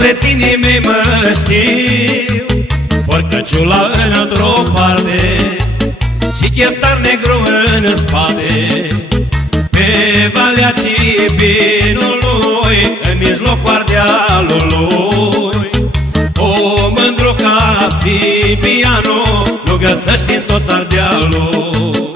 prietenii mei mă știu, porcăciula într-o parte și cheptar negru în spate. Pe Valea Cibinului, în mijlocul Ardealului, o mândru ca Sibianu nu găsești în tot Ardealul.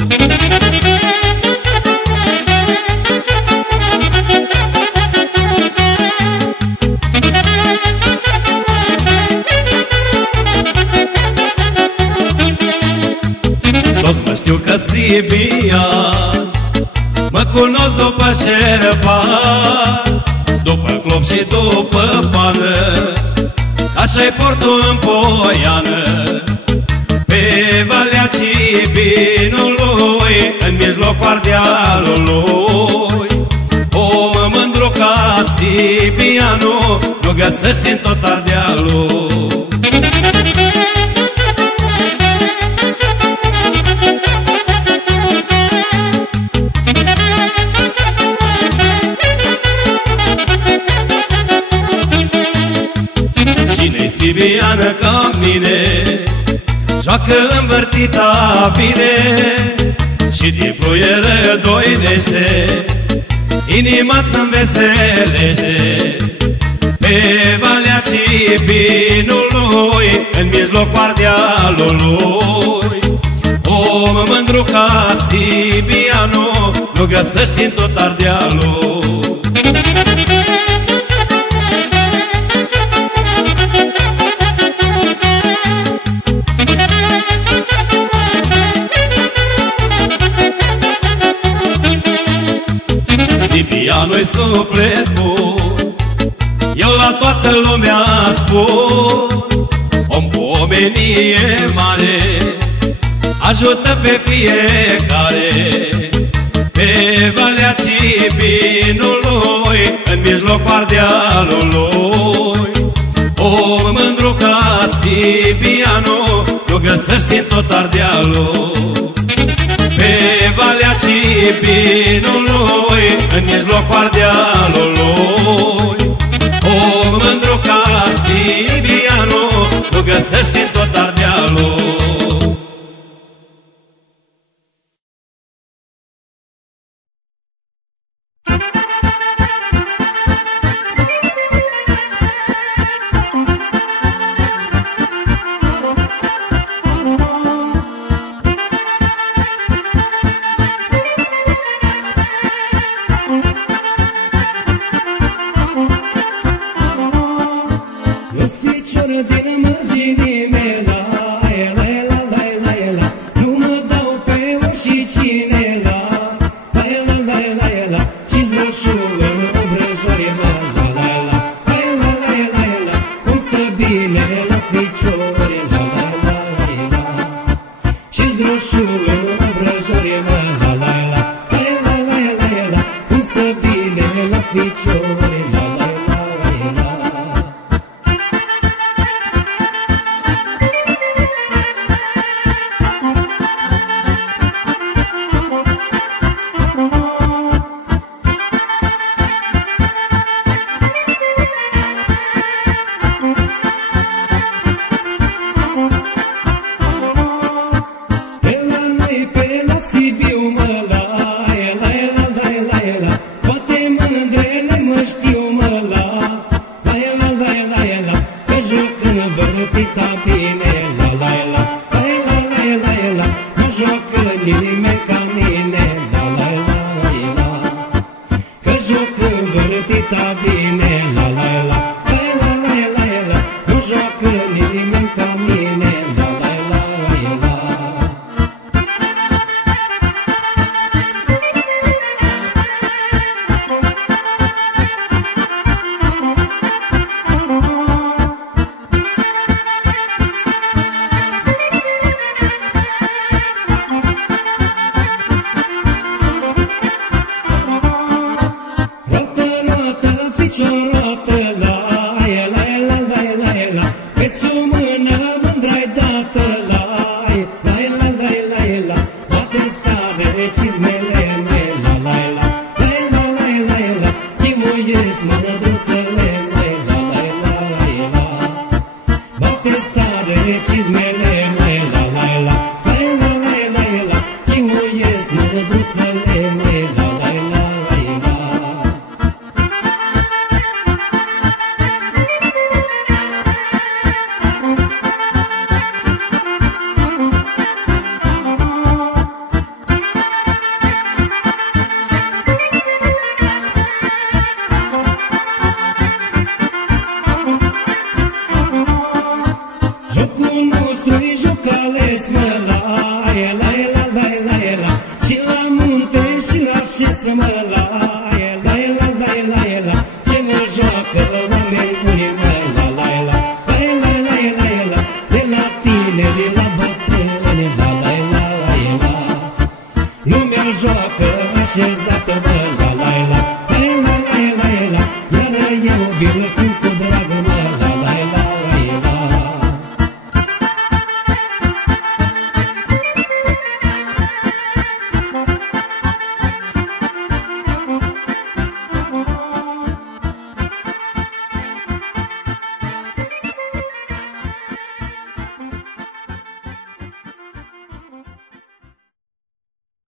Toți mă știu că Sibian, mă cunosc după șerpan, după clop și după pană, așa-i portul în Poiană. Pe Valea Cibinului, în mijlocul Ardealului, om mândru ca Sibianu nu găsești în tot Ardealul. Cine-i Sibiană ca mine, joacă învârtita bine și din fluieră doinește, inima-ți înveselește. Pe Valea Cibinului, în mijlocul Ardealului, om mândru ca Sibianu nu găsești în tot Ardealul. Sibianu-i suflet bun, eu la toată lumea spun, om cu omenie mare, ajută pe fiecare. Pe Valea Cibinului, în mijlocul Ardealului, om mândru ca Sibianu nu găsești în tot Ardealul. Pe Valea Cibinului, în mijlocul Ardealului, om mândru ca Sibianu nu găsești în tot Ardealul. Bine